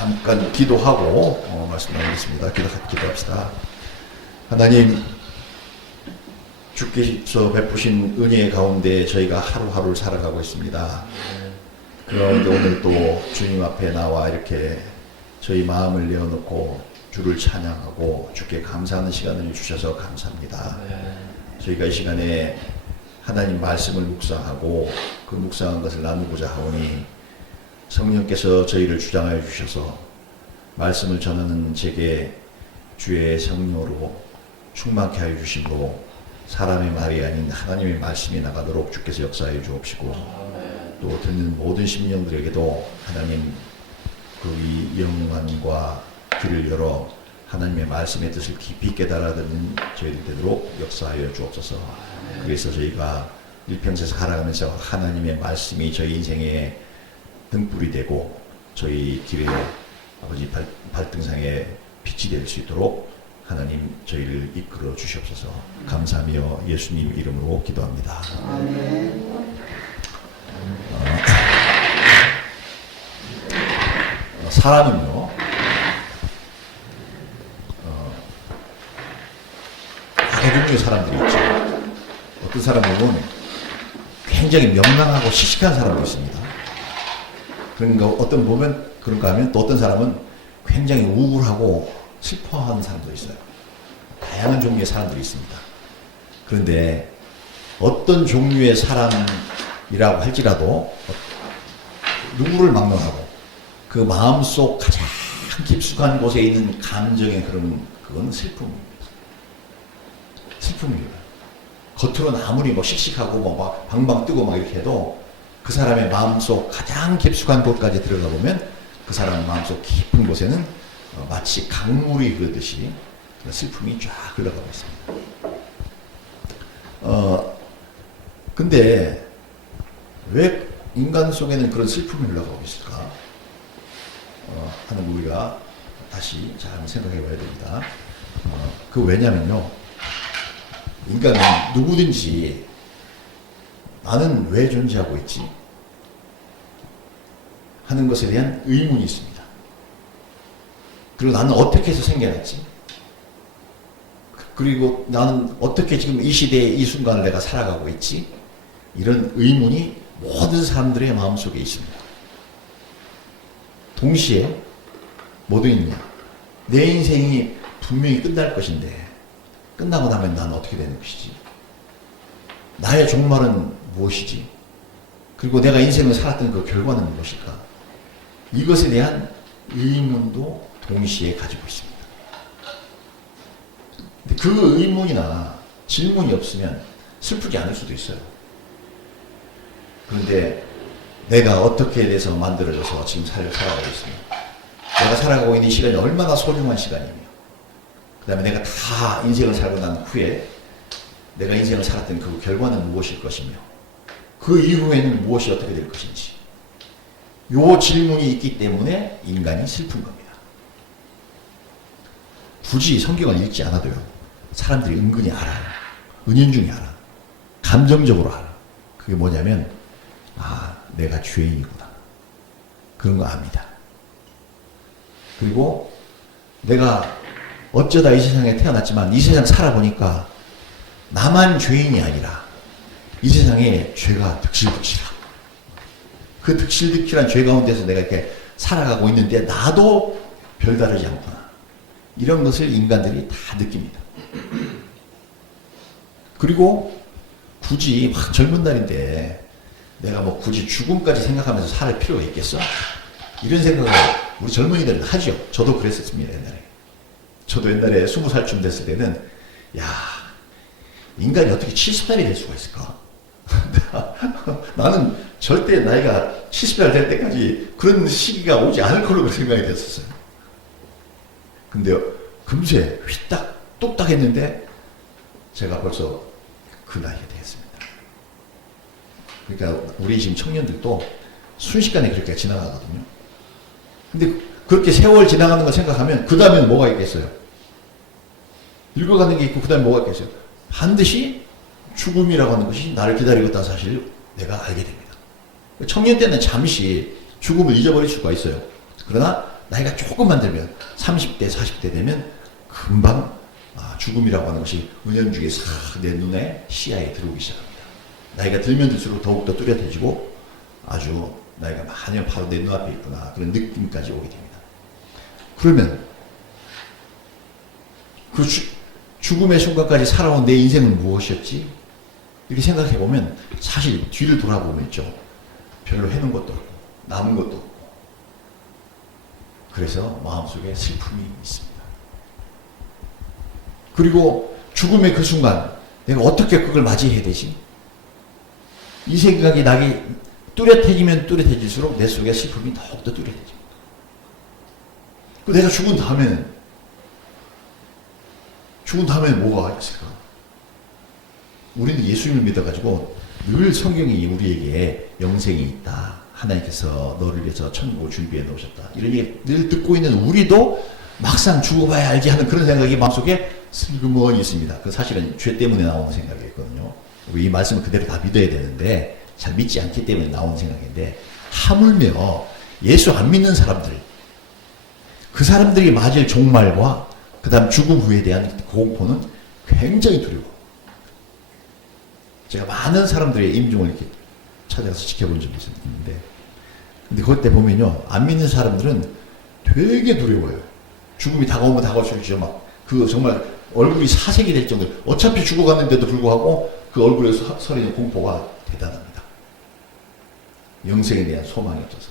잠깐 기도하고 말씀 나누겠습니다. 기도합시다. 하나님, 주께서 베푸신 은혜 가운데 저희가 하루하루를 살아가고 있습니다. 그런데 오늘 또 주님 앞에 나와 이렇게 저희 마음을 내어놓고 주를 찬양하고 주께 감사하는 시간을 주셔서 감사합니다. 저희가 이 시간에 하나님 말씀을 묵상하고 그 묵상한 것을 나누고자 하오니 성령께서 저희를 주장하여 주셔서 말씀을 전하는 제게 주의 성령으로 충만케 하여 주시고 사람의 말이 아닌 하나님의 말씀이 나가도록 주께서 역사하여 주옵시고 또 듣는 모든 심령들에게도 하나님 그 영안과 귀를 열어 하나님의 말씀의 뜻을 깊이 깨달아 듣는 저희들 되도록 역사하여 주옵소서. 그래서 저희가 일평생 살아가면서 하나님의 말씀이 저희 인생의 등불이 되고 저희 길에 아버지 발등상에 빛이 될 수 있도록 하나님 저희를 이끌어 주시옵소서. 감사하며 예수님 이름으로 기도합니다. 사람은요, 여러 종류의 사람들이 있죠. 어떤 사람은 굉장히 명랑하고 씩씩한 사람도 있습니다. 그런가 어떤 보면 그런가 하면 또 어떤 사람은 굉장히 우울하고 슬퍼하는 사람도 있어요. 다양한 종류의 사람들이 있습니다. 그런데 어떤 종류의 사람이라고 할지라도 누구를 막론하고 그 마음속 가장 깊숙한 곳에 있는 감정의 그건 슬픔입니다. 슬픔입니다. 겉으로는 아무리 뭐 씩씩하고 뭐 방방 뜨고 막 이렇게 해도 그 사람의 마음속 가장 깊숙한 곳까지 들어가 보면 그 사람 마음속 깊은 곳에는 마치 강물이 흐르듯이 슬픔이 쫙 흘러가고 있습니다. 근데 왜 인간 속에는 그런 슬픔이 흘러가고 있을까? 하는 우리가 다시 잘 생각해 봐야 됩니다. 그 왜냐면요, 인간은 누구든지 나는 왜 존재하고 있지? 하는 것에 대한 의문이 있습니다. 그리고 나는 어떻게 해서 생겨났지? 그리고 나는 어떻게 지금 이 시대에 이 순간을 내가 살아가고 있지? 이런 의문이 모든 사람들의 마음속에 있습니다. 동시에 뭐도 있냐? 내 인생이 분명히 끝날 것인데 끝나고 나면 나는 어떻게 되는 것이지? 나의 종말은 무엇이지? 그리고 내가 인생을 살았던 그 결과는 무엇일까? 이것에 대한 의문도 동시에 가지고 있습니다. 근데 그 의문이나 질문이 없으면 슬프지 않을 수도 있어요. 그런데 내가 어떻게 돼서 만들어져서 지금 살아가고 있습니다. 내가 살아가고 있는 시간이 얼마나 소중한 시간이며 그 다음에 내가 다 인생을 살고 난 후에 내가 인생을 살았던 그 결과는 무엇일 것이며 그 이후에는 무엇이 어떻게 될 것인지 요 질문이 있기 때문에 인간이 슬픈 겁니다. 굳이 성경을 읽지 않아도요, 사람들이 은근히 알아요. 은연중에 알아. 감정적으로 알아. 그게 뭐냐면 내가 죄인이구나. 그런 거 압니다. 그리고 내가 어쩌다 이 세상에 태어났지만 이 세상 살아보니까 나만 죄인이 아니라 이 세상에 죄가 득실득실하고 그 득실득실한 죄 가운데서 내가 이렇게 살아가고 있는데 나도 별다르지 않구나. 이런 것을 인간들이 다 느낍니다. 그리고 굳이 막 젊은 날인데 내가 뭐 굳이 죽음까지 생각하면서 살 필요가 있겠어? 이런 생각을 우리 젊은이들은 하죠. 저도 그랬었습니다, 옛날에. 저도 옛날에 20살쯤 됐을 때는 인간이 어떻게 70살이 될 수가 있을까? 나는 절대 나이가 70살 될 때까지 그런 시기가 오지 않을 걸로 생각이 됐었어요. 근데 금세 휘딱 뚝딱 했는데 제가 벌써 그 나이가 되었습니다. 그러니까 우리 지금 청년들도 순식간에 그렇게 지나가거든요. 근데 그렇게 세월 지나가는 걸 생각하면 그 다음에는 뭐가 있겠어요? 늙어가는 게 있고 그 다음에 뭐가 있겠어요? 반드시 죽음이라고 하는 것이 나를 기다리고 있다는 사실을 내가 알게 됩니다. 청년 때는 잠시 죽음을 잊어버릴 수가 있어요. 그러나 나이가 조금만 들면 30대, 40대 되면 금방 죽음이라고 하는 것이 은연중에 싹 내 눈에 시야에 들어오기 시작합니다. 나이가 들면 들수록 더욱더 뚜렷해지고 아주 나이가 많으면 바로 내 눈앞에 있구나 그런 느낌까지 오게 됩니다. 그러면 그 죽음의 순간까지 살아온 내 인생은 무엇이었지? 이렇게 생각해 보면 사실 뒤를 돌아보면 있죠. 별로 해놓은 것도 없고 남은 것도 없고 그래서 마음속에 슬픔이 있습니다. 그리고 죽음의 그 순간 내가 어떻게 그걸 맞이해야 되지? 이 생각이 나기 뚜렷해지면 뚜렷해질수록 내 속에 슬픔이 더욱더 뚜렷해집니다. 내가 죽은 다음에는 뭐가 있을까? 우리는 예수님을 믿어가지고 늘 성경이 우리에게 영생이 있다. 하나님께서 너를 위해서 천국을 준비해 놓으셨다. 이런 얘기 늘 듣고 있는 우리도 막상 죽어봐야 알지 하는 그런 생각이 마음속에 슬그머니 있습니다. 그 사실은 죄 때문에 나오는 생각이었거든요. 이 말씀을 그대로 다 믿어야 되는데 잘 믿지 않기 때문에 나오는 생각인데 하물며 예수 안 믿는 사람들 그 사람들이 맞을 종말과 그 다음 죽음 후에 대한 공포는 굉장히 두려워. 제가 많은 사람들의 임종을 이렇게 찾아가서 지켜본 적이 있는데 근데 그때 보면요 안 믿는 사람들은 되게 두려워요. 죽음이 다가오면 다가올수록 막 그 정말 얼굴이 사색이 될 정도로 어차피 죽어갔는데도 불구하고 그 얼굴에서 서리는 공포가 대단합니다. 영생에 대한 소망이 없어서.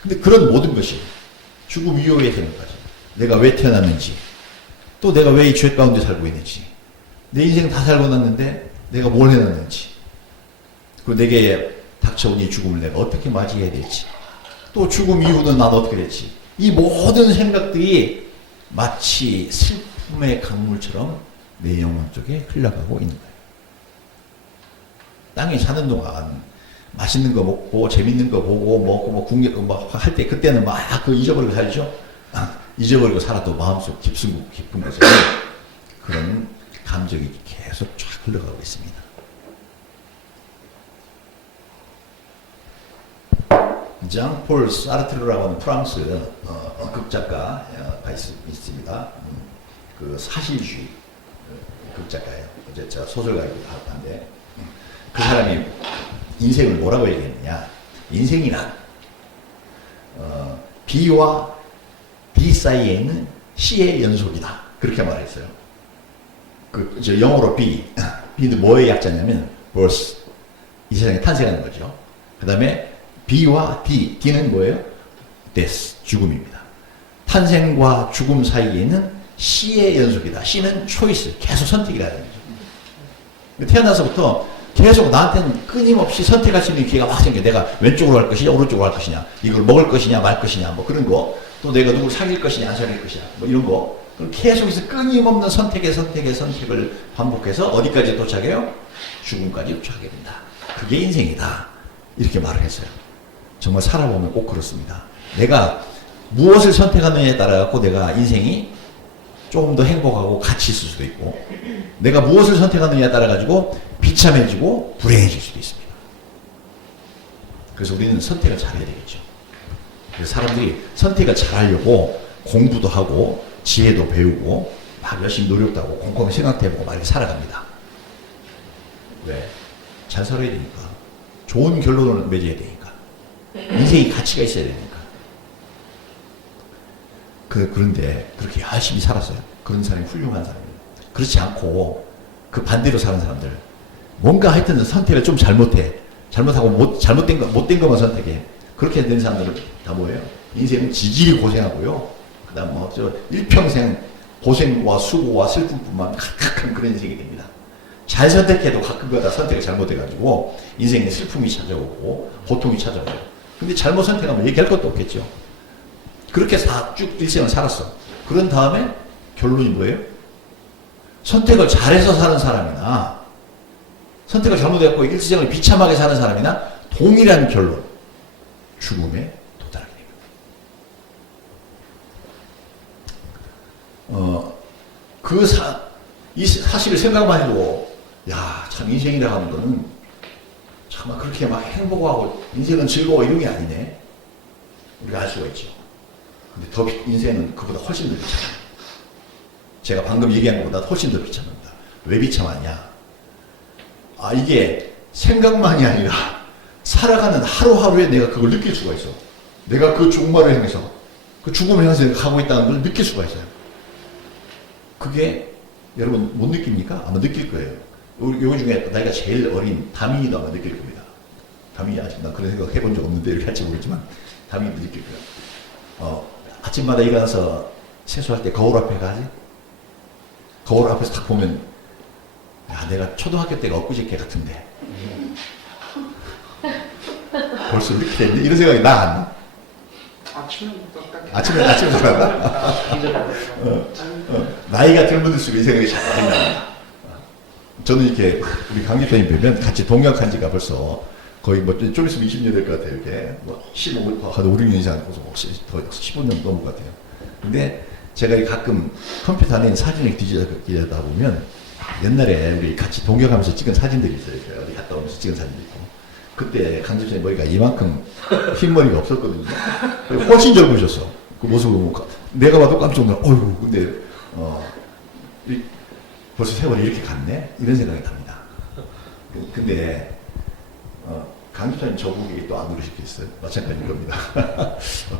근데 그런 모든 것이 죽음 이후의 생각까지 내가 왜 태어났는지 또 내가 왜 이 죄 가운데 살고 있는지 내 인생 다 살고 났는데 내가 뭘 해놨는지 그리고 내게 닥쳐온 이 죽음을 내가 어떻게 맞이해야 될지 또 죽음 이후는 나도 어떻게 될지 이 모든 생각들이 마치 슬픔의 강물처럼 내 영혼 속에 흘러가고 있는 거예요. 땅에 사는 동안 맛있는 거 먹고 재밌는 거 보고 먹고 뭐 궁예 뭐 할 때 그때는 막 그 잊어버리고 살죠. 잊어버리고 살아도 마음속 깊은 곳에 그런 감정이 계속 쫙 흘러가고 있습니다. 장 폴 사르트르라고 하는 프랑스 극작가가 있습니다. 그 사실주의 극작가예요. 어제 제가 소설가이기도 한데 그 사람이 인생을 뭐라고 얘기했느냐? 인생이란 B와 D 사이에 있는 C의 연속이다. 그렇게 말했어요. 저 영어로 B는 뭐의 약자냐면 birth, 이 세상에 탄생하는 거죠. 그 다음에 B와 D는 뭐예요? death, 죽음입니다. 탄생과 죽음 사이에 있는 C의 연속이다. C는 choice, 계속 선택이라는 거죠. 태어나서부터 계속 나한테는 끊임없이 선택할 수 있는 기회가 막 생겨. 내가 왼쪽으로 갈 것이냐, 오른쪽으로 갈 것이냐, 이걸 먹을 것이냐, 말 것이냐, 뭐 그런 거. 또 내가 누굴 사귈 것이냐, 안 사귈 것이냐, 뭐 이런 거. 계속해서 끊임없는 선택을 반복해서 어디까지 도착해요? 죽음까지 도착하게 된다. 그게 인생이다. 이렇게 말을 했어요. 정말 살아보면 꼭 그렇습니다. 내가 무엇을 선택하느냐에 따라 갖고 내가 인생이 조금 더 행복하고 가치 있을 수도 있고 내가 무엇을 선택하느냐에 따라 가지고 비참해지고 불행해질 수도 있습니다. 그래서 우리는 선택을 잘해야 되겠죠. 그래서 사람들이 선택을 잘하려고 공부도 하고 지혜도 배우고 막 열심히 노력도 하고 곰곰이 생각해보고 막 이렇게 살아갑니다. 왜? 잘 살아야 되니까. 좋은 결론을 맺어야 되니까. 인생이 가치가 있어야 되니까. 그런데 그렇게 열심히 살았어요. 그런 사람이 훌륭한 사람이에요. 그렇지 않고 그 반대로 사는 사람들 뭔가 하여튼 선택을 좀 잘못해. 잘못하고 못된 것만 선택해. 그렇게 된 사람들은 다 뭐예요? 인생은 지질이 고생하고요. 그 다음 일평생 고생과 수고와 슬픔뿐만 가득한 그런 인생이 됩니다. 잘 선택해도 가끔가다 선택을 잘못해가지고 인생에 슬픔이 찾아오고 고통이 찾아와요. 근데 잘못 선택하면 얘기할 것도 없겠죠. 그렇게 쭉 일생을 살았어. 그런 다음에 결론이 뭐예요? 선택을 잘해서 사는 사람이나 선택을 잘못해갖고 일생을 비참하게 사는 사람이나 동일한 결론, 죽음에 도달하게 됩니다. 이 사실을 생각만 해도 야, 참 인생이라고 하는 거는 참 그렇게 막 행복하고 인생은 즐거워 이런 게 아니네. 우리가 알 수가 있죠. 근데 더 인생은 그보다 훨씬 더 비참해요. 제가 방금 얘기한 것보다 훨씬 더 비참합니다. 왜 비참하냐? 아, 이게 생각만이 아니라 살아가는 하루하루에 내가 그걸 느낄 수가 있어. 내가 그 종말을 향해서, 그 죽음을 향해서 가고 있다는 걸 느낄 수가 있어요. 그게 여러분 못 느낍니까? 아마 느낄 거예요. 여기 중에 나이가 제일 어린 다민이도 아마 느낄 겁니다. 다민이 아직 난 그런 생각 해본 적 없는데 이렇게 할지 모르겠지만 다민이도 느낄 거예요. 아침마다 일어나서 세수할 때 거울 앞에 가지? 거울 앞에서 딱 보면 야, 내가 초등학교 때가 엊그저께 같은데 벌써 이렇게 됐네? 이런 생각이 나 안 나? 아침부터 딱 아침에 살았나? 나이가 들면들수록 이 생각이 자꾸 납니다. 저는 이렇게 우리 강 대표님 뵈면 같이 동역한 지가 벌써 거의 뭐 좀 있으면 20년 될 것 같아요. 이렇게 뭐 15, 한 5, 6년 이상 더 15년 넘은 것 같아요. 근데 제가 가끔 컴퓨터 안에 있는 사진을 뒤져다 보면 옛날에 우리 같이 동역하면서 찍은 사진들이 있어요. 이렇게 어디 갔다 오면서 찍은 사진도 있고. 그때 강 대표님 머리가 이만큼 흰머리가 없었거든요. 훨씬 젊으셨어. 그 모습을 보고 내가 봐도 깜짝 놀라. 어휴, 근데 벌써 세월이 이렇게 갔네? 이런 생각이 납니다. 근데 강주사님 저보기 또 안 그러시겠어요? 마찬가지일 겁니다.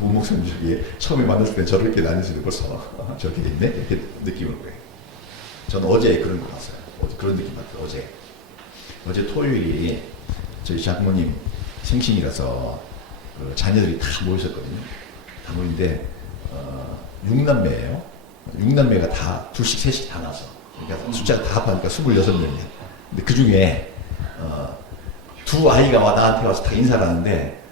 문 목사님 저기 처음에 만났을 때 저렇게 다녔을 때 벌써 저렇게 됐네? 이렇게 느낌을 거예요. 저는 어제 그런 거 봤어요. 그런 느낌 봤어요. 어제 토요일이 저희 장모님 생신이라서 그 자녀들이 다 모였었거든요. 다 모인데 6남매예요. 6남매가 다 둘씩 셋씩 다 나서 그러니까 숫자가 다 합하니까 26명이에요. 근데 그 중에 두 아이가 나한테 와서 다 인사를 하는데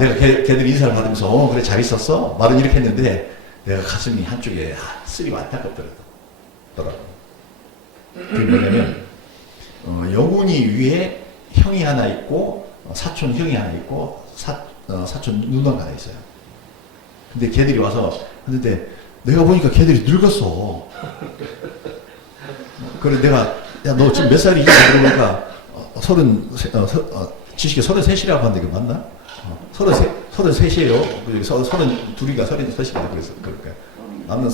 내가 걔들 인사를 받으면서 그래 잘 있었어? 말은 이렇게 했는데 내가 가슴이 한쪽에 쓰리고 안타깝더라고요. 그게 뭐냐면 영훈이 위에 형이 하나 있고 사촌 형이 하나 있고 사촌 누나가 하나 있어요. 근데 걔들이 와서 하는데 내가 보니까 걔들이 늙었어. 그래 내가 야 너 지금 몇 살이지? 그러니까 33이라고 하는데 이거 맞나? 33이에요. 32이가 33이라고 그래서 그럴까요? 나는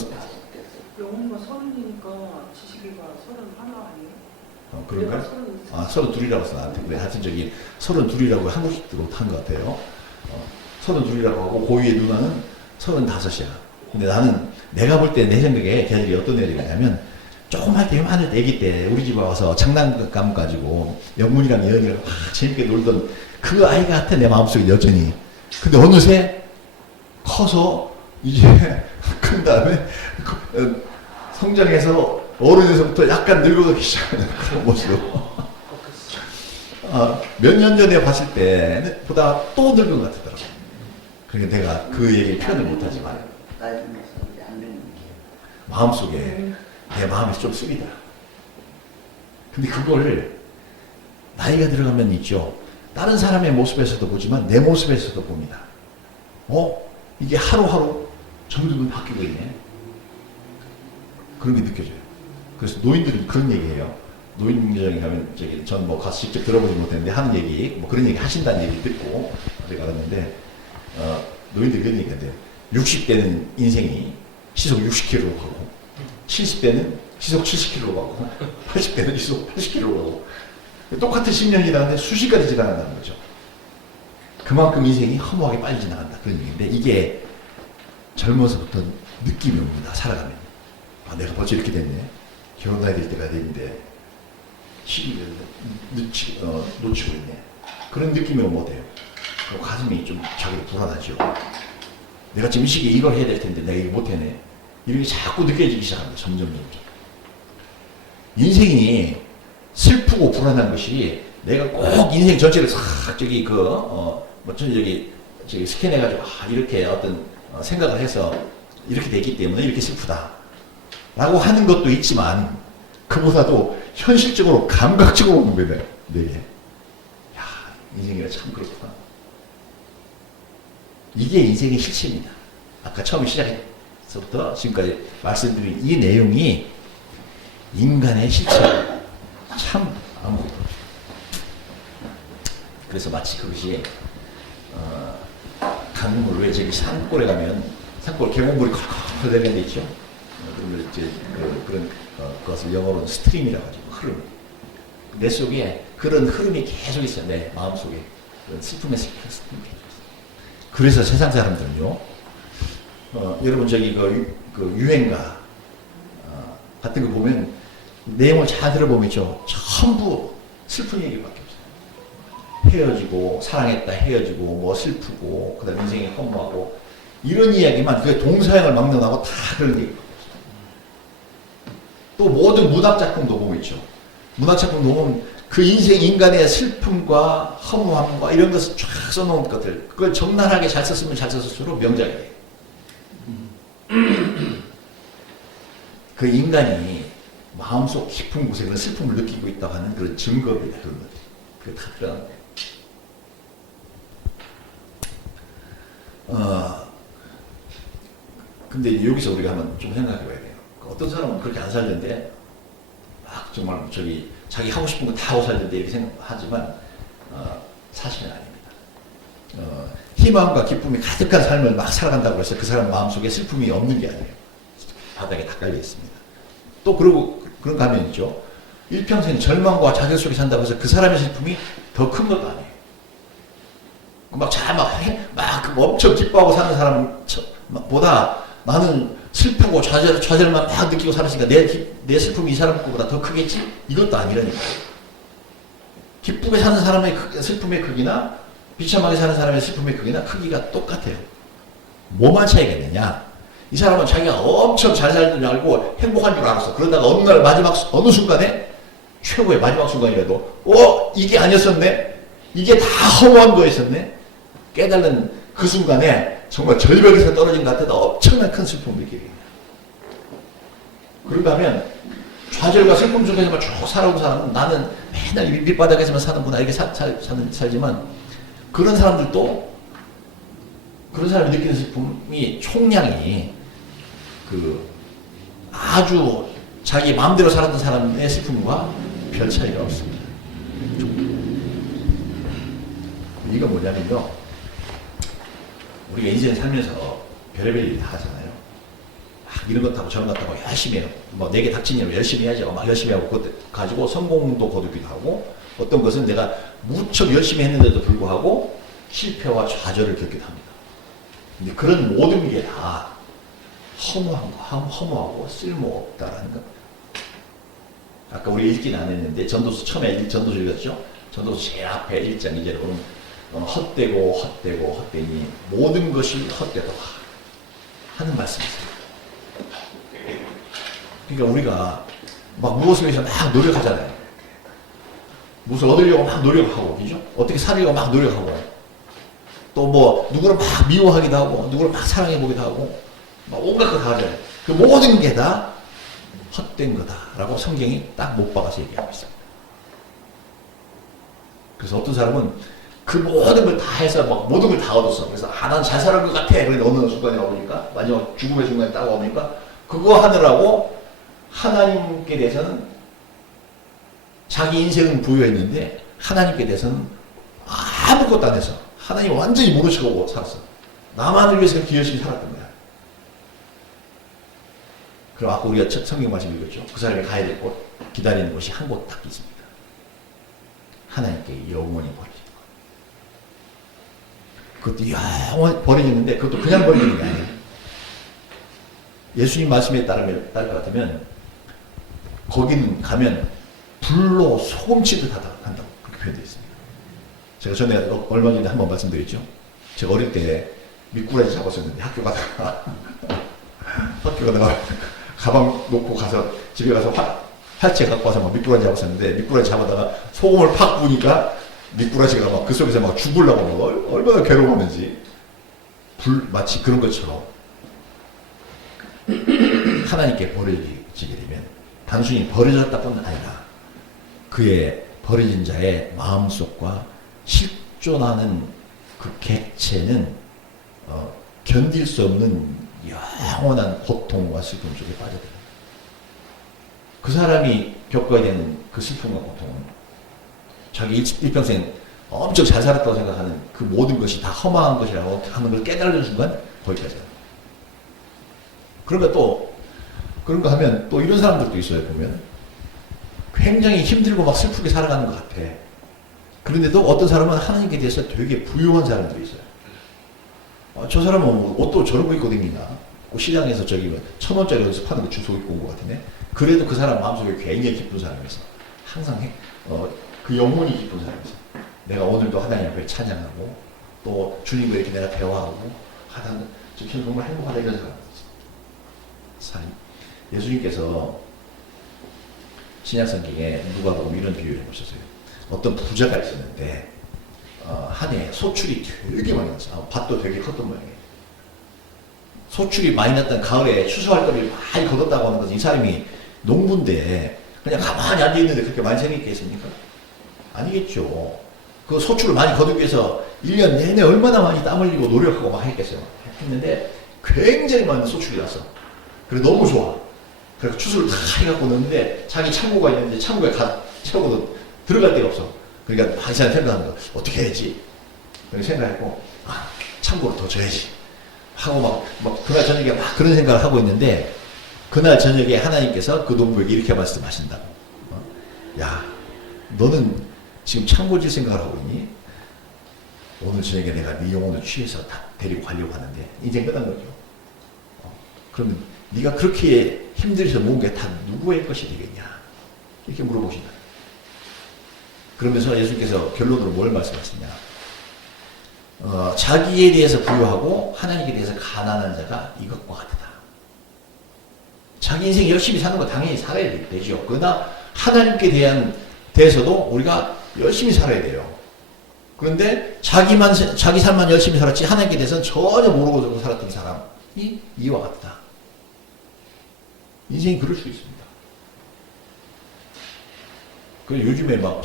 영웅이가 30이니까 지식이가 31 아니에요? 그런가? 32이라고 해서 나한테 그래. 하여튼 저기 32이라고 한국식으로 한 것 같아요. 32이라고 하고 고위의 누나는 35이야. 근데 나는 내가 볼 때 내 생각에 걔들이 어떤 애들이냐면 조금 할 때 요만할 때 애기 때 우리 집에 와서 장난감 가지고 영문이랑 예언이랑 재밌게 놀던 그 아이 같아 내 마음속에 여전히. 근데 어느새 커서 이제 큰 다음에 성장해서 어른에서부터 약간 늙어가기 시작하는 그런 모습. 몇 년 전에 봤을 때보다 또 늙은 것 같더라고. 그러니까 내가 그 얘기를 표현을 못하지만 마음속에 내 마음이 좀 쓰리다. 근데 그걸 나이가 들어가면 있죠. 다른 사람의 모습에서도 보지만 내 모습에서도 봅니다. 이게 하루하루 점점 바뀌고 있네. 그런 게 느껴져요. 그래서 노인들은 그런 얘기해요. 노인정에 가면 전 뭐 가서 직접 들어보지 못했는데 하는 얘기, 뭐 그런 얘기 하신다는 얘기 듣고 어제 알았는데 노인들이 그런 얘기 한대요. 60대는 인생이 시속 60km로 가고 70대는 시속 70km로 가고 80대는 시속 80km로 가고 똑같은 10년이라는데 수십 가지 지나간다는 거죠. 그만큼 인생이 허무하게 빨리 지나간다 그런 얘기인데 이게 젊어서부터 느낌이 옵니다. 살아가면 내가 벌써 이렇게 됐네. 결혼해야 될 때가 됐는데 시기를 놓치고 있네. 그런 느낌이 오면 어때요? 가슴이 좀 자기 불안하죠. 내가 지금 이 시기에 이걸 해야 될 텐데 내가 이거 못해네. 이런 게 자꾸 느껴지기 시작합니다. 점점. 인생이 슬프고 불안한 것이 내가 꼭 인생 전체를 싹 저기 스캔해가지고 이렇게 어떤 생각을 해서 이렇게 됐기 때문에 이렇게 슬프다 라고 하는 것도 있지만 그보다도 현실적으로 감각적으로 오는 거예요. 내게 인생이라 참 그렇구나. 이게 인생의 실체입니다. 아까 처음 시작해서부터 지금까지 말씀드린 이 내용이 인간의 실체예요. 참 아무것도 없죠. 그래서 마치 그것이 강물, 왜 저기 산골에 가면 산골 계곡물이 콸콸 내리는 데 있죠. 그런 이제 그런 그것을 영어로는 스트림이라고 하죠. 흐름. 내 속에 그런 흐름이 계속 있어요. 내 마음 속에 그런 슬픔의 흐름이 계속 있어요. 그래서 세상 사람들은요. 여러분 저기 그 유행가 같은 거 보면 내용을 잘 들어보면 있죠. 전부 슬픈 얘기밖에 없어요. 헤어지고 사랑했다 헤어지고 뭐 슬프고 그다음 인생이 허무하고 이런 이야기만 그게 동서양을 막론하고 다 그런 얘기. 또 모든 문학작품도 보면 있죠. 문학작품도 보면 그 인간의 슬픔과 허무함과 이런 것을 쫙 써놓은 것들 그걸 적나라하게 잘 썼으면 잘 썼을수록 명작이 돼요. 그 인간이 마음속 깊은 곳에 그런 슬픔을 느끼고 있다고 하는 그런 증거입니다. 그런 것들이. 그게 다 드러난 거예요. 근데 여기서 우리가 한번 좀 생각해 봐야 돼요. 어떤 사람은 그렇게 안 살던데, 막 정말 저기 자기 하고 싶은 거 다 하고 살던데 이렇게 생각하지만, 사실은 아닙니다. 희망과 기쁨이 가득한 삶을 막 살아간다고 해서 그 사람 마음속에 슬픔이 없는 게 아니에요. 바닥에 다 깔려 있습니다. 또 그런 가면이 있죠. 일평생 절망과 좌절 속에 산다고 해서 그 사람의 슬픔이 더 큰 것도 아니에요. 막 엄청 기뻐하고 사는 사람보다 나는 슬프고 좌절만 막 느끼고 살았으니까 내 슬픔이 이 사람 것보다 더 크겠지? 이것도 아니라니까요. 기쁘게 사는 사람의 슬픔의 크기나 비참하게 사는 사람의 슬픔의 크기가 똑같아요. 뭐만 차이가 있느냐? 이 사람은 자기가 엄청 잘 살는 줄 알고 행복한 줄 알았어. 그러다가 어느 날 어느 순간에 최고의 마지막 순간이라도 이게 아니었었네? 이게 다 허무한 거였었네? 깨달은 그 순간에 정말 절벽에서 떨어진 것 같아도 엄청난 큰 슬픔을 느끼게 됩니다. 그런가 하면 좌절과 슬픔 속에서만 쭉 살아온 사람은 나는 맨날 밑바닥에서만 사는구나 이렇게 살지만 그런 사람이 느끼는 슬픔이 총량이 아주 자기 마음대로 살았던 사람의 슬픔과 별 차이가 없습니다. 이건 뭐냐면요. 우리가 인생 살면서 별의별 일이 다 하잖아요. 막 이런 것 하고 저런 것 하고 열심히 해요. 뭐 내게 닥친 일을 열심히 해야죠. 막 열심히 하고 그것 가지고 성공도 거두기도 하고 어떤 것은 내가 무척 열심히 했는데도 불구하고 실패와 좌절을 겪기도 합니다. 근데 그런 모든 게 다 허무하고 쓸모없다라는 겁니다. 아까 우리 읽기는 안 했는데 전도서 처음에 전도서 읽었죠? 전도서 제일 앞에 1장 2절에 보면 헛되니 모든 것이 헛되도다 하는 말씀이 있어요. 그러니까 우리가 막 무엇을 위해서 막 노력하잖아요. 무엇을 얻으려고 막 노력하고, 그죠? 어떻게 살려고 막 노력하고, 또 뭐 누구를 막 미워하기도 하고, 누구를 막 사랑해보기도 하고, 막 온갖 거 다 하잖아요. 그 모든 게 다 헛된 거다라고 성경이 딱 못 박아서 얘기하고 있습니다. 그래서 어떤 사람은 그 모든 걸 다 해서 막 모든 걸 다 얻었어. 그래서 난 잘 살은 것 같아. 그런데 어느 순간에 와보니까 마지막 죽음의 순간에 딱 와보니까 그거 하느라고 하나님께 대해서는 자기 인생은 부여했는데 하나님께 대해서는 아무것도 안 해서 하나님 완전히 모르시고 살았어. 나만을 위해서 그렇게 열심히 살았던 거야. 그럼 아까 우리가 첫 성경 말씀 읽었죠. 그 사람이 가야 될 곳, 기다리는 곳이 한 곳 딱 있습니다. 하나님께 영원히 버려진 것. 그것도 영원히 버려지는데 그것도 그냥 버리는 게 아니에요. 예수님 말씀에 따를 것 같으면 거기는 가면 불로 소금치듯 한다고 그렇게 표현되어 있습니다. 제가 전에 얼마 전에 한번 말씀드렸죠. 제가 어릴 때 미꾸라지 잡았었는데 학교 가다가 가방 놓고 가서 집에 가서 활채 갖고 와서 막 미꾸라지 잡았었는데 미꾸라지 잡아다가 소금을 팍 부으니까 미꾸라지가 막 그 속에서 막 죽으려고 막 얼마나 괴로웠는지 마치 그런 것처럼 하나님께 버려지게 되면 단순히 버려졌다뿐 아니라 그의 버려진 자의 마음속과 실존하는 그 객체는 견딜 수 없는 영원한 고통과 슬픔 속에 빠져들어요. 그 사람이 겪어야 되는 그 슬픔과 고통은 자기 일평생 엄청 잘 살았다고 생각하는 그 모든 것이 다 허망한 것이라고 하는 걸 깨달은 순간 거기까지야. 그러니까 또 그런 거 하면 또 이런 사람들도 있어요. 보면 굉장히 힘들고 막 슬프게 살아가는 것 같아. 그런데도 어떤 사람은 하나님께 대해서 되게 부유한 사람들이 있어요. 저 사람은 뭐 옷도 저런 거 입고 다니나? 시장에서 저기 1,000원짜리 어디서 파는 거 주워 입고 온 것 같으네. 그래도 그 사람 마음속에 굉장히 기쁜 사람이었어. 항상 그 영혼이 기쁜 사람이었어. 내가 오늘도 하나님 앞에 찬양하고 또 주님과 이렇게 내가 대화하고 하다 저 정말 행복하다 이런 사람이었어. 예수님께서 신약성경에 누가복음 이런 비유를 해보셨어요. 어떤 부자가 있었는데 한 해 소출이 되게 많이 났어요. 밭도 되게 컸던 모양이에요. 소출이 많이 났던 가을에 추수할 거리를 많이 거뒀다고 하는 것은 이 사람이 농부인데 그냥 가만히 앉아있는데 그렇게 많이 생겼겠습니까? 아니겠죠. 그 소출을 많이 거두기 위해서 1년 내내 얼마나 많이 땀 흘리고 노력하고 막 했겠어요. 했는데 굉장히 많은 소출이 났어. 그래 너무 좋아. 그래서 추수를 다 해갖고 넣는데 자기 창고가 있는데 창고에 채우고도 들어갈 데가 없어. 그러니까 이 사람이 생각하는 거 어떻게 해야지? 그렇게 생각했고 창고를 더 줘야지 하고 막 그날 저녁에 막 그런 생각을 하고 있는데 그날 저녁에 하나님께서 그 농부에게 이렇게 말씀하신다고. 야 너는 지금 창고 질 생각을 하고 있니? 오늘 저녁에 내가 네 영혼을 취해서 다 데리고 가려고 하는데 인생 끝난 거죠. 그러면 네가 그렇게 힘들어서 모은 게 다 누구의 것이 되겠냐? 이렇게 물어보신다. 그러면서 예수님께서 결론으로 뭘 말씀하시냐? 자기에 대해서 부유하고 하나님께 대해서 가난한 자가 이것과 같다. 자기 인생 열심히 사는 거 당연히 살아야 되죠. 그러나 하나님께 대해서도 우리가 열심히 살아야 돼요. 그런데 자기 삶만 열심히 살았지 하나님께 대해서는 전혀 모르고 살았던 사람이 이와 같다. 인생이 그럴 수 있습니다. 그 요즘에 막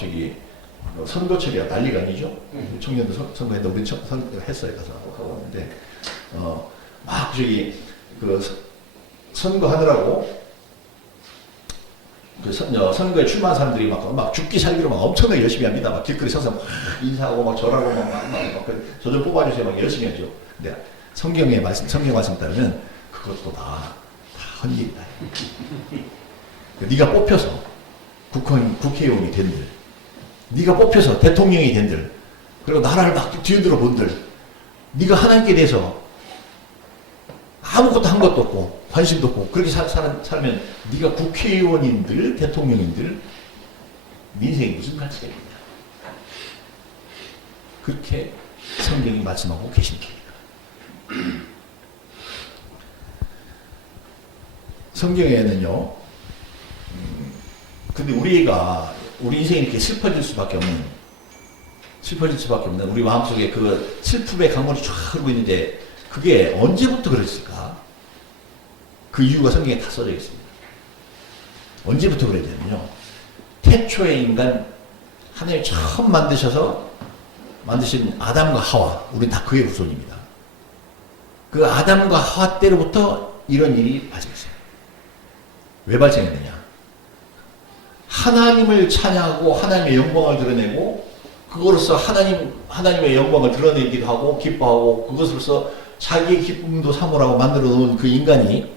선거철이야 난리가 아니죠? 청년들 선거했는데 우리 선거했어요. 가서 하고 왔는데 막 선거하느라고 선거에 출마한 사람들이 막 죽기 살기로 막 엄청나게 열심히 합니다. 막 길거리 서서 막 인사하고 막 절하고 저 좀 뽑아주세요. 막 열심히 하죠. 근데 성경 말씀 따르면 그것도 다 헛일이다. 네가 뽑혀서 국회의원이 된들, 네가 뽑혀서 대통령이 된들, 그리고 나라를 막 뒤흔들어 본들, 네가 하나님께 대해서 아무것도 한 것도 없고 관심도 없고 그렇게 살면 네가 국회의원인들, 대통령인들 네 인생에 무슨 가치가 있냐? 그렇게 성경이 말씀하고 계십니다. 성경에는요, 근데 우리 인생이 이렇게 슬퍼질 수밖에 없는 우리 마음속에 그 슬픔의 강물이 쫙 흐르고 있는데 그게 언제부터 그랬을까? 그 이유가 성경에 다 써져 있습니다. 언제부터 그랬냐면요, 태초의 인간 하나님이 처음 만드신 아담과 하와, 우리는 다 그의 후손입니다. 그 아담과 하와 때로부터 이런 일이 발생했어요. 왜 발생했느냐? 하나님을 찬양하고 하나님의 영광을 드러내고 그것으로서 하나님의 영광을 드러내기도 하고 기뻐하고 그것으로서 자기의 기쁨도 삼으라고 만들어 놓은 그 인간이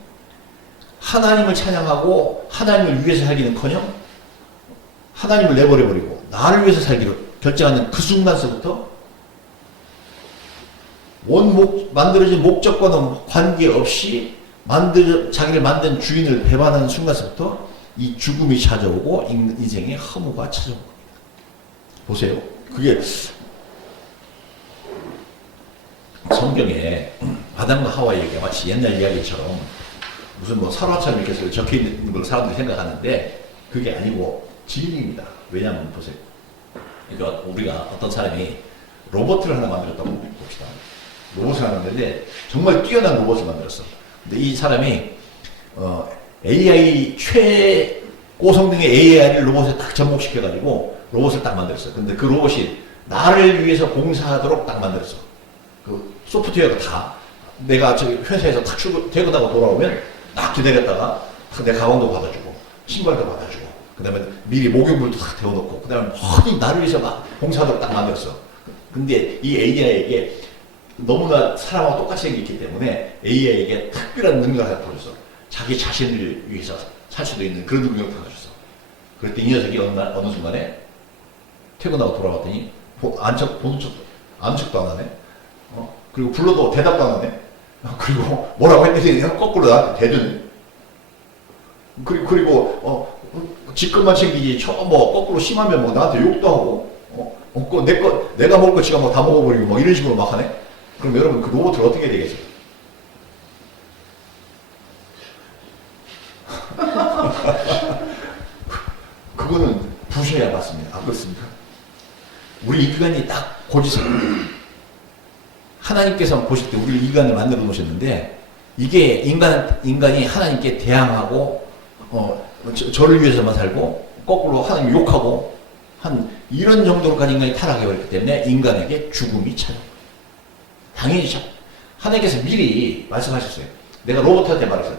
하나님을 찬양하고 하나님을 위해서 살기는커녕 하나님을 내버려버리고 나를 위해서 살기로 결정하는 그 순간서부터 만들어진 목적과는 관계없이 자기를 만든 주인을 배반하는 순간서부터 이 죽음이 찾아오고 인생의 허무가 찾아온 겁니다. 보세요. 그게 성경에 아담과 하와 얘기가 마치 옛날 이야기처럼 무슨 설화처럼 이렇게 적혀 있는 걸 사람들이 생각하는데 그게 아니고 진리입니다. 왜냐하면 보세요. 그러니까 우리가 어떤 사람이 로봇을 하나 만들었다고 봅시다. 로봇을 하나 만들었는데 정말 뛰어난 로봇을 만들었어. 근데 이 사람이 AI 최고성능의 AI를 로봇에 딱 접목시켜가지고 로봇을 딱 만들었어. 근데 그 로봇이 나를 위해서 공사하도록 딱 만들었어. 그 소프트웨어가 다 내가 회사에서 딱 퇴근하고 돌아오면 딱 기다렸다가 내 가방도 받아주고 신발도 받아주고 그 다음에 미리 목욕물도 딱 데워놓고, 그 다음에 모든 나를 위해서 막 봉사도 딱 만들었어. 근데 이 AI에게 너무나 사람하고 똑같이 생겼기 때문에 AI에게 특별한 능력을 하나 보여줬어. 자기 자신을 위해서 살 수도 있는 그런 능력을 하나 줬어. 그랬더니 이 녀석이 어느 순간에 퇴근하고 돌아왔더니 아는 척도 안 하네. 그리고 불러도 대답도 안 하네. 그리고 뭐라고 했는지 거꾸로 나한테 대드네. 그리고 지금만 챙기지 뭐 거꾸로 심하면 뭐 나한테 욕도 하고 내가 먹을 거 지가 뭐 다 먹어버리고 뭐 이런 식으로 막 하네. 그럼 여러분 그 로봇을 어떻게 해야 되겠어요? 그거는 부셔야 맞습니다. 안 그렇습니까? 우리 인간이 딱 고지서입니다. 하나님께서 보실 때 우리 인간을 만들어 놓으셨는데 이게 인간이 하나님께 대항하고 저를 위해서만 살고 거꾸로 하나님 욕하고 한 이런 정도로까지 인간이 타락해 버렸기 때문에 인간에게 죽음이 찾아옵니다. 당연히 하나님께서 미리 말씀하셨어요. 내가 로봇한테 말했어요.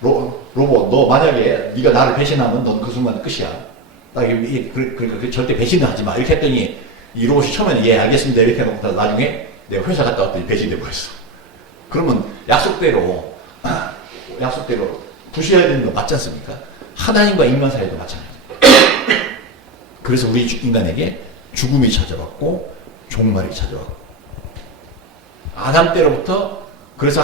로봇 너 만약에 네가 나를 배신하면 넌 그 순간 끝이야. 그러니까 절대 배신을 하지 마. 이렇게 했더니 이 로봇이 처음에는 예 알겠습니다 이렇게 해놓고 나중에 내가 회사 갔다 왔더니 배신돼 버렸어. 그러면 약속대로 부셔야 되는 거 맞지 않습니까? 하나님과 인간 사이도 마찬가지입니다. 그래서 우리 인간에게 죽음이 찾아왔고 종말이 찾아왔고 아담 때로부터 그래서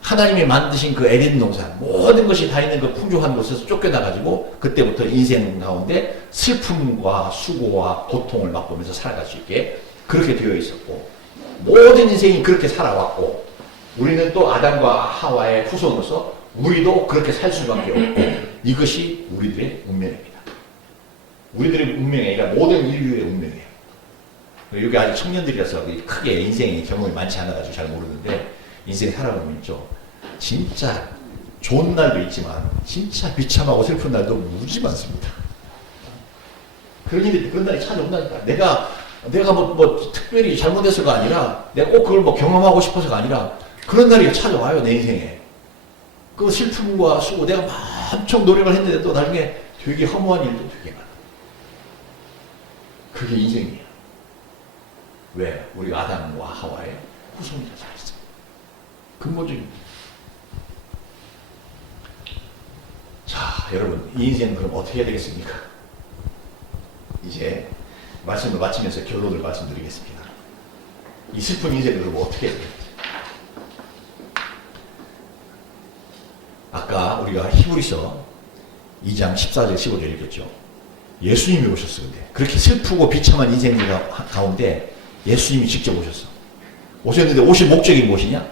하나님이 만드신 그 에덴 동산 모든 것이 다 있는 그 풍족한 곳에서 쫓겨나가지고 그때부터 인생 가운데 슬픔과 수고와 고통을 맛보면서 살아갈 수 있게 그렇게 되어 있었고 모든 인생이 그렇게 살아왔고 우리는 또 아담과 하와의 후손으로서 우리도 그렇게 살 수밖에 없고 이것이 우리들의 운명입니다. 우리들의 운명이 아니라 모든 인류의 운명이에요. 여기 아직 청년들이라서 크게 인생의 경험이 많지 않아가지고 잘 모르는데 인생 살아보면 있죠. 진짜 좋은 날도 있지만 진짜 비참하고 슬픈 날도 무지 많습니다. 그런 날이 찾아온다니까. 내가 뭐 특별히 잘못해서가 아니라 내가 꼭 그걸 뭐 경험하고 싶어서가 아니라 그런 날이 찾아와요 내 인생에. 그 슬픔과 수고 내가 엄청 노력을 했는데도 나중에 되게 허무한 일도 되게 많아. 그게 인생이에요. 왜? 우리가 아담과 하와의 후손이라 잘했어. 근본적입니다. 자, 여러분 이 인생은 그럼 어떻게 해야 되겠습니까? 이제 말씀을 마치면서 결론을 말씀드리겠습니다. 이 슬픈 인생을 그럼 어떻게 해야 되겠습니까? 아까 우리가 히브리서 2장 14절 15절 읽었죠. 예수님이 오셨어. 근데 그렇게 슬프고 비참한 인생 가운데 예수님이 직접 오셨어. 오셨는데 오실 목적이 무엇이냐?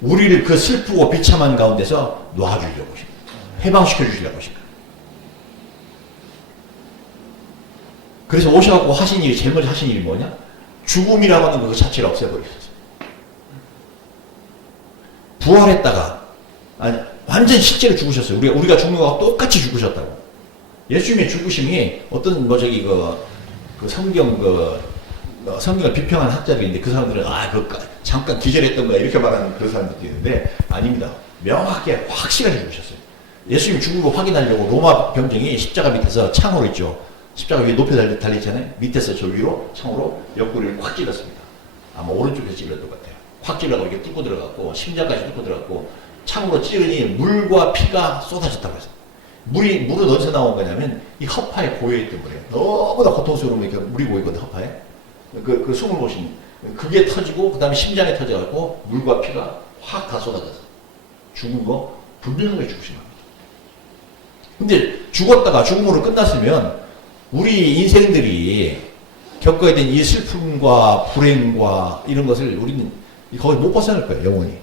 우리를 그 슬프고 비참한 가운데서 놔주려고 오십니다. 해방시켜 주시려고 오십니다. 그래서 오셔갖고 하신 일이 제일 먼저 하신 일이 뭐냐? 죽음이라고 하는 그 자체를 없애버리셨어요. 부활했다가 아니 완전 실제로 죽으셨어요. 우리가 죽는 거하고 똑같이 죽으셨다고. 예수님의 죽으심이 어떤 성경을 비평하는 학자들인데 그 사람들은 잠깐 기절했던 거야 이렇게 말하는 그런 사람들도 있는데 아닙니다. 명확하게 확실하게 죽으셨어요. 예수님 죽은 거 확인하려고 로마 병정이 십자가 밑에서 창으로 있죠. 십자가 위에 높이 달려있잖아요. 밑에서 저 위로 창으로 옆구리를 확 찔렀습니다. 아마 오른쪽에서 찔렀던 것 같아요. 확 찔러서 이렇게 뚫고 들어갔고 심장까지 뚫고 들어갔고 창으로 찌르니 물과 피가 쏟아졌다고 했어요. 물은 어디서 나온 거냐면 이 허파에 고여있던 거예요. 너무나 고통스러우면 이렇게 물이 고이거든 허파에. 그 숨을 못 쉬는 그게 터지고 그 다음에 심장에 터져갖고 물과 피가 확 다 쏟아졌어. 죽은 거 분명하게 죽으신 겁니다. 근데 죽었다가 죽음으로 끝났으면 우리 인생들이 겪어야 된 이 슬픔과 불행과 이런 것을 우리는 거의 못 벗어날 거예요. 영원히.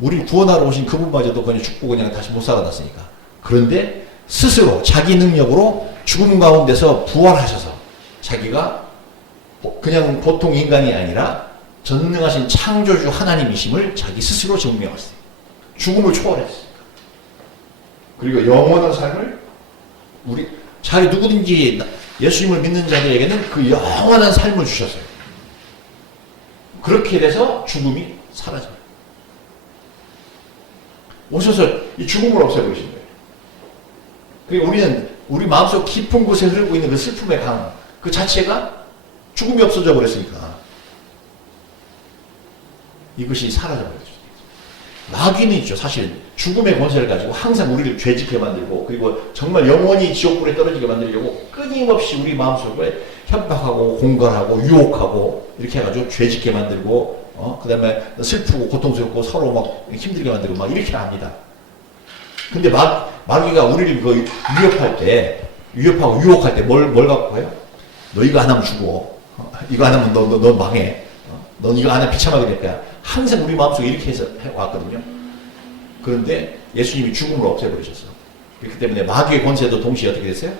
우리 구원하러 오신 그분마저도 그냥 죽고 그냥 다시 못 살아났으니까. 그런데 스스로 자기 능력으로 죽음 가운데서 부활하셔서 자기가 그냥 보통 인간이 아니라 전능하신 창조주 하나님이심을 자기 스스로 증명했어요. 죽음을 초월했어요. 그리고 영원한 삶을 자기 누구든지 예수님을 믿는 자들에게는 그 영원한 삶을 주셨어요. 그렇게 돼서 죽음이 사라져요. 오셔서 이 죽음을 없애버리신 거예요. 그리고 우리는 우리 마음속 깊은 곳에 흐르고 있는 그 슬픔의 강, 그 자체가 죽음이 없어져 버렸으니까 이것이 사라져 버렸죠. 마귀는 있죠. 사실 죽음의 권세를 가지고 항상 우리를 죄짓게 만들고, 그리고 정말 영원히 지옥불에 떨어지게 만들려고 끊임없이 우리 마음속에 협박하고 공갈하고 유혹하고 이렇게 해가지고 죄짓게 만들고, 그 다음에 슬프고 고통스럽고 서로 막 힘들게 만들고 막 이렇게 합니다. 근데 마귀가 우리를 그 위협하고 유혹할 때 뭘 갖고 해요? 너 이거 안 하면 죽어. 이거 안 하면 너 망해. 넌 이거 안 하면 비참하게 될 거야. 항상 우리 마음속에 이렇게 해서 해왔거든요. 그런데 예수님이 죽음을 없애버리셨어. 그렇기 때문에 마귀의 권세도 동시에 어떻게 됐어요?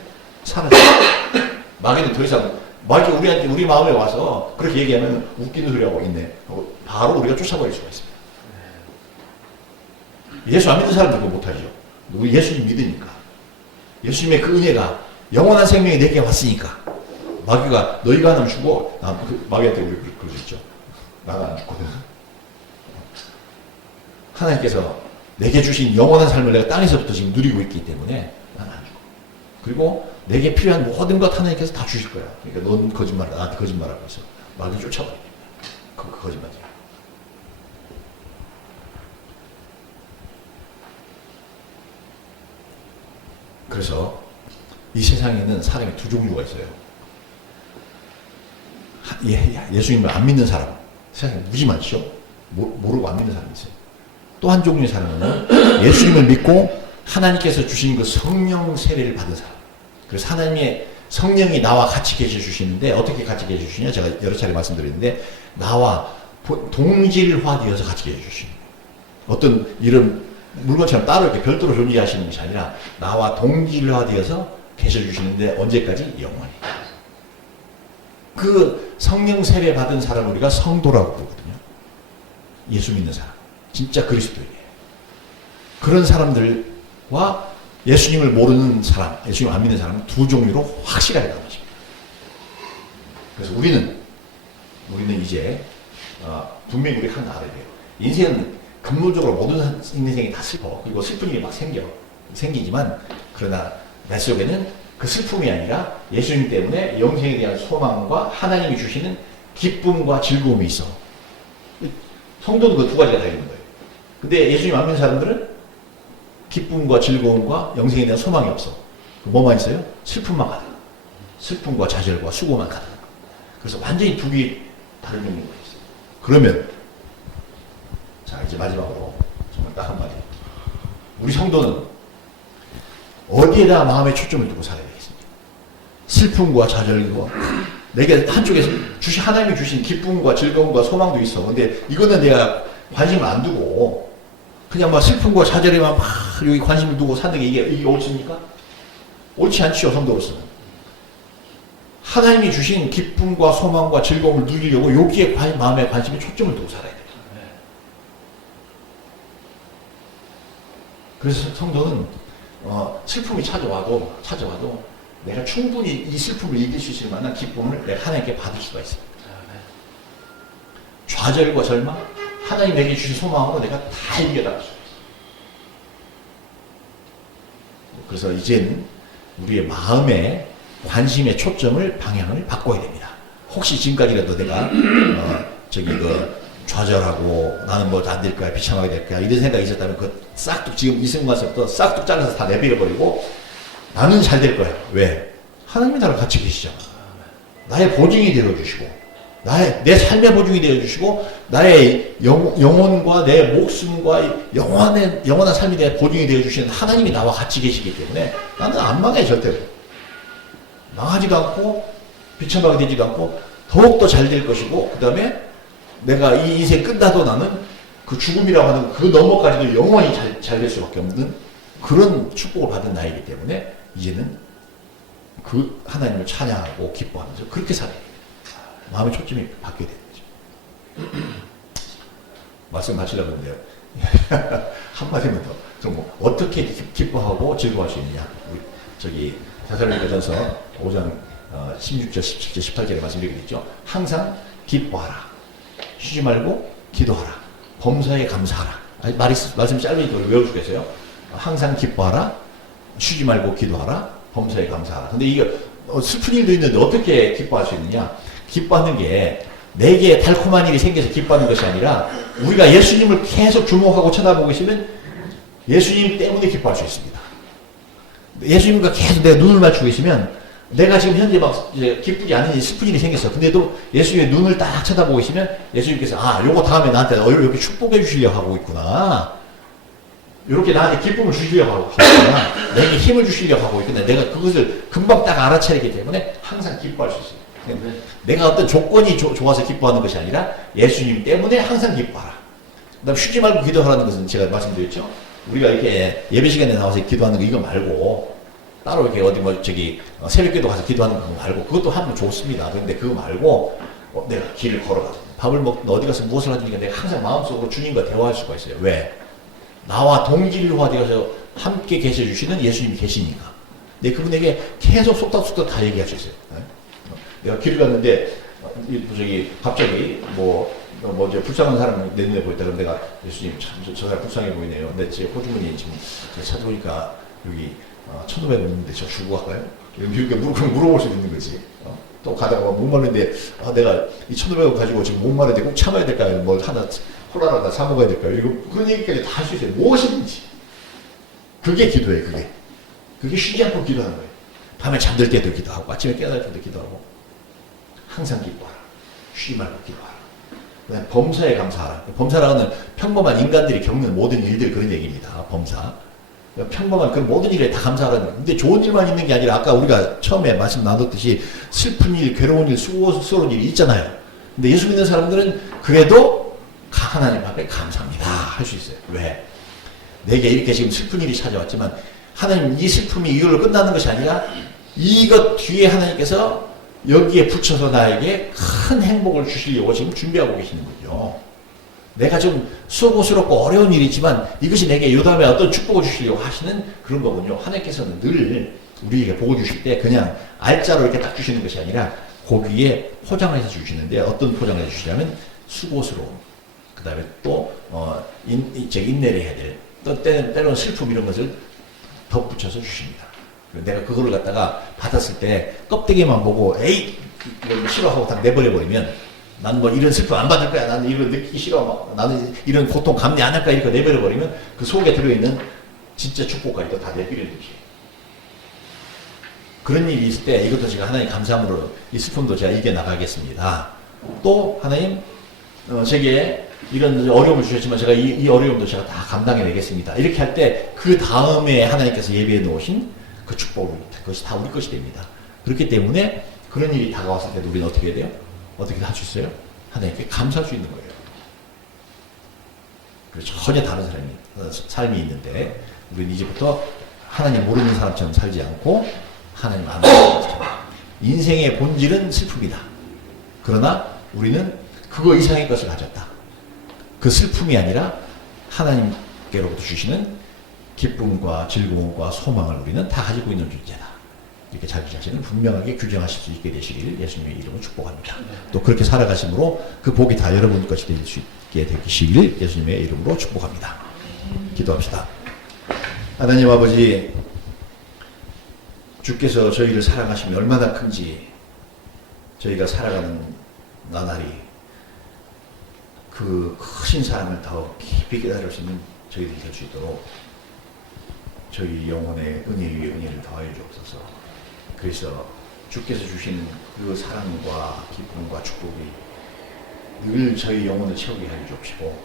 사라졌어요. 마귀는 더 이상, 마귀 우리 마음에 와서 그렇게 얘기하면 웃기는 소리 하고 있네. 바로 우리가 쫓아버릴 수가 있습니다. 예수 안 믿는 사람들 그거 못하죠. 우리 예수님 믿으니까. 예수님의 그 은혜가 영원한 생명이 내게 왔으니까. 마귀가 너희가 하면 죽어. 마귀한테 우리 그러셨죠. 나는 안 죽거든. 하나님께서 내게 주신 영원한 삶을 내가 땅에서부터 지금 누리고 있기 때문에 나는 안 죽어. 그리고 내게 필요한 모든 것 하나님께서 다 주실 거야. 그러니까 넌 거짓말을, 나한테 거짓말하고 있어. 마귀 쫓아버려. 그 거짓말이야. 그래서 이 세상에는 사람이 두 종류가 있어요. 예수님을 안 믿는 사람, 세상에 무지 많죠. 모르고 안 믿는 사람이 있어요. 또 한 종류의 사람은 예수님을 믿고 하나님께서 주신 그 성령 세례를 받은 사람. 그래서 하나님의 성령이 나와 같이 계셔 주시는데, 어떻게 같이 계셔 주시냐? 제가 여러 차례 말씀드렸는데, 나와 동질화되어서 같이 계셔 주시는 거예요. 어떤 이런 물건처럼 따로 이렇게 별도로 존재하시는 것이 아니라 나와 동질화되어서 계셔 주시는데, 언제까지? 영원히. 그 성령 세례 받은 사람을 우리가 성도라고 부르거든요. 예수 믿는 사람. 진짜 그리스도인이에요. 그런 사람들과 예수님을 모르는 사람, 예수님 안 믿는 사람은 두 종류로 확실하게 나눠집니다. 그래서 우리는 이제 분명히 우리 하나 알아야 돼요. 인생은 근본적으로 모든 인생이 다 슬퍼. 그리고 슬픈 일이 막 생기지만, 그러나 내 속에는 그 슬픔이 아니라 예수님 때문에 영생에 대한 소망과 하나님이 주시는 기쁨과 즐거움이 있어. 성도는 그 두 가지가 다 있는 거예요. 근데 예수님 안 믿는 사람들은 기쁨과 즐거움과 영생에 대한 소망이 없어. 뭐만 있어요? 슬픔만 가득. 슬픔과 좌절과 수고만 가득. 그래서 완전히 두 개의 다른 종류가 있어요. 그러면 자, 이제 마지막으로 정말 딱 한마디. 우리 성도는 어디에다 마음의 초점을 두고 살아야 되겠습니까? 슬픔과 좌절과 내게 한쪽에서 하나님이 주신 기쁨과 즐거움과 소망도 있어. 근데 이거는 내가 관심을 안 두고 그냥 막 슬픔과 좌절에만 막 여기 관심을 두고 사는 게 이게 옳습니까? 옳지 않지요, 성도로서는. 하나님이 주신 기쁨과 소망과 즐거움을 누리려고 여기에 마음의 관심에 초점을 두고 살아야 돼요. 그래서 성도는 슬픔이 찾아와도 내가 충분히 이 슬픔을 이길 수 있을 만한 기쁨을 내가 하나님께 받을 수가 있습니다. 좌절과 절망, 하나님 내게 주신 소망으로 내가 다 이겨나갈 수 있어요. 그래서 이제는 우리의 마음의 관심의 초점을, 방향을 바꿔야 됩니다. 혹시 지금까지라도 내가 좌절하고 나는 뭐 안 될 거야, 비참하게 될 거야 이런 생각이 있었다면 그 싹둑 지금 이 순간부터 싹둑 잘라서 다 내버려버리고 나는 잘 될 거야. 왜? 하나님이 나랑 같이 계시잖아. 나의 보증이 되어주시고 내 삶의 보증이 되어주시고 나의 영혼과 내 목숨과 영원한 삶에 대한 보증이 되어주시는 하나님이 나와 같이 계시기 때문에 나는 안 망해. 절대로 망하지도 않고 비참하게 되지도 않고 더욱더 잘 될 것이고, 그 다음에 내가 이 인생 끝나도 나는 그 죽음이라고 하는 그 너머까지도 영원히 잘 될 수밖에 없는 그런 축복을 받은 나이기 때문에 이제는 그 하나님을 찬양하고 기뻐하면서 그렇게 살아야 됩니다. 마음의 초점이 바뀌어야 되는 거죠. 말씀 마치려고 했는데요. 한마디만 더. 좀 어떻게 기뻐하고 즐거워할 수 있느냐. 데살로니가전서 5장 16절, 17절, 18절에 말씀 이렇게 있죠. 항상 기뻐하라. 쉬지 말고 기도하라. 범사에 감사하라. 말씀이 짧으니까 외워주겠어요. 항상 기뻐하라. 쉬지 말고 기도하라. 범사에 감사하라. 근데 이게 슬픈 일도 있는데 어떻게 기뻐할 수 있느냐? 기뻐하는 게 내게 달콤한 일이 생겨서 기뻐하는 것이 아니라 우리가 예수님을 계속 주목하고 쳐다보고 있으면 예수님 때문에 기뻐할 수 있습니다. 예수님과 계속 내가 눈을 맞추고 있으면 내가 지금 현재 막 이제 기쁘지 않은 일, 슬픈 일이 생겼어. 근데도 예수님의 눈을 딱 쳐다보고 있으면 예수님께서 요거 다음에 나한테 이렇게 축복해 주시려고 하고 있구나. 이렇게 나한테 기쁨을 주시려고 하고 있구나. 내게 힘을 주시려고 하고 있구나. 내가 그것을 금방 딱 알아차리기 때문에 항상 기뻐할 수 있어요. 내가 어떤 조건이 좋아서 기뻐하는 것이 아니라 예수님 때문에 항상 기뻐하라. 그다음 쉬지 말고 기도하라는 것은 제가 말씀드렸죠. 우리가 이렇게 예배 시간에 나와서 기도하는 거 이거 말고 따로 이렇게 어디 새벽기도 가서 기도하는 거 말고 그것도 하면 좋습니다. 그런데 그거 말고 내가 길을 걸어가 밥을 먹든 어디 가서 무엇을 하든가 내가 항상 마음속으로 주님과 대화할 수가 있어요. 왜? 나와 동질로 어디 가서 함께 계셔주시는 예수님이 계시니까. 근데 그분에게 계속 속닥속닥 다 얘기할 수 있어요. 내가 길을 갔는데 갑자기 이제 불쌍한 사람이 내 눈에 보였다. 그럼 내가 예수님 참 저 사람 불쌍해 보이네요. 근데 제 호주머니에 지금 찾아보니까 여기 1,500원 있는데 저 주고 갈까요? 이렇게 물어볼 수 있는 거지. 또 가다가 목마른데 내가 이 1,500원 가지고 지금 목마른데 꼭 참아야 될까요? 뭐 하나 콜라를 다 사 먹어야 될까요? 이거 그런 얘기까지 다 할 수 있어요. 무엇이든지. 그게 기도예요. 그게 쉬지 않고 기도하는 거예요. 밤에 잠들 때도 기도하고 아침에 깨어날 때도 기도하고 항상 기도하라. 쉬지 말고 기도하라. 그다음에 범사에 감사하라. 범사라는 평범한 인간들이 겪는 모든 일들 그런 얘기입니다. 범사. 평범한 그 모든 일에 다 감사하라는 거예요. 근데 좋은 일만 있는 게 아니라 아까 우리가 처음에 말씀 나눴듯이 슬픈 일, 괴로운 일, 수고스러운 일이 있잖아요. 근데 예수 믿는 사람들은 그래도 하나님 앞에 감사합니다 할 수 있어요. 왜? 내게 이렇게 지금 슬픈 일이 찾아왔지만 하나님 이 슬픔이 이걸로 끝나는 것이 아니라 이것 뒤에 하나님께서 여기에 붙여서 나에게 큰 행복을 주시려고 지금 준비하고 계시는 거죠. 내가 좀 수고스럽고 어려운 일이지만 이것이 내게 요 다음에 어떤 축복을 주시려고 하시는 그런 거군요. 하나님께서는 늘 우리에게 복을 주실 때 그냥 알짜로 이렇게 딱 주시는 것이 아니라 거기에 포장을 해서 주시는데 어떤 포장을 해주시냐면 수고스러움, 그 다음에 또 인내를 해야 될, 또 때로는 슬픔 이런 것을 덧붙여서 주십니다. 내가 그거를 갖다가 받았을 때 껍데기만 보고 에이 싫어하고 다 내버려버리면 나는 뭐 이런 슬픔 안 받을 거야. 나는 이런 느끼기 싫어. 나는 이런 고통 감내 안 할 거야. 이렇게 내버려버리면 그 속에 들어있는 진짜 축복까지도 다 내버려두지. 그런 일이 있을 때 이것도 제가 하나님 감사함으로 이 슬픔도 제가 이겨나가겠습니다. 또 하나님 제게 이런 어려움을 주셨지만 제가 이 어려움도 제가 다 감당해내겠습니다. 이렇게 할 때 그 다음에 하나님께서 예비해 놓으신 그 축복을 그것이 다 우리 것이 됩니다. 그렇기 때문에 그런 일이 다가왔을 때도 우리는 어떻게 해야 돼요? 어떻게 할 수 있어요? 하나님께 감사할 수 있는 거예요. 전혀 다른 삶이 있는데 우리는 이제부터 하나님 모르는 사람처럼 살지 않고 하나님 아는 사람처럼. 인생의 본질은 슬픔이다. 그러나 우리는 그거 이상의 것을 가졌다. 그 슬픔이 아니라 하나님께로부터 주시는 기쁨과 즐거움과 소망을 우리는 다 가지고 있는 존재다. 이렇게 자기 자신을 분명하게 규정하실 수 있게 되시길 예수님의 이름으로 축복합니다. 또 그렇게 살아가심으로 그 복이 다 여러분 것이 될 수 있게 되시길 예수님의 이름으로 축복합니다. 기도합시다. 하나님 아버지, 주께서 저희를 사랑하심이 얼마나 큰지 저희가 살아가는 나날이 그 크신 사랑을 더 깊이 깨달을 수 있는 저희들이 될 수 있도록 저희 영혼의 은혜 위에 은혜를 더하여 주옵소서. 그래서 주께서 주시는 그 사랑과 기쁨과 축복이 늘 저희 영혼을 채우게 하여 주옵시고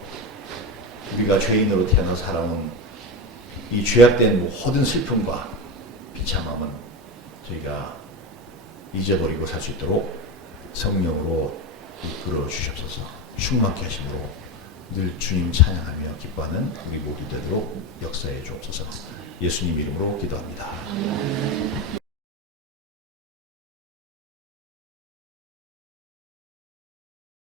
우리가 죄인으로 태어나 살아온 이 죄악된 모든 슬픔과 비참함은 저희가 잊어버리고 살 수 있도록 성령으로 이끌어 주시옵소서. 충만케 하심으로 늘 주님 찬양하며 기뻐하는 우리 모두 되도록 역사해 주옵소서. 예수님 이름으로 기도합니다.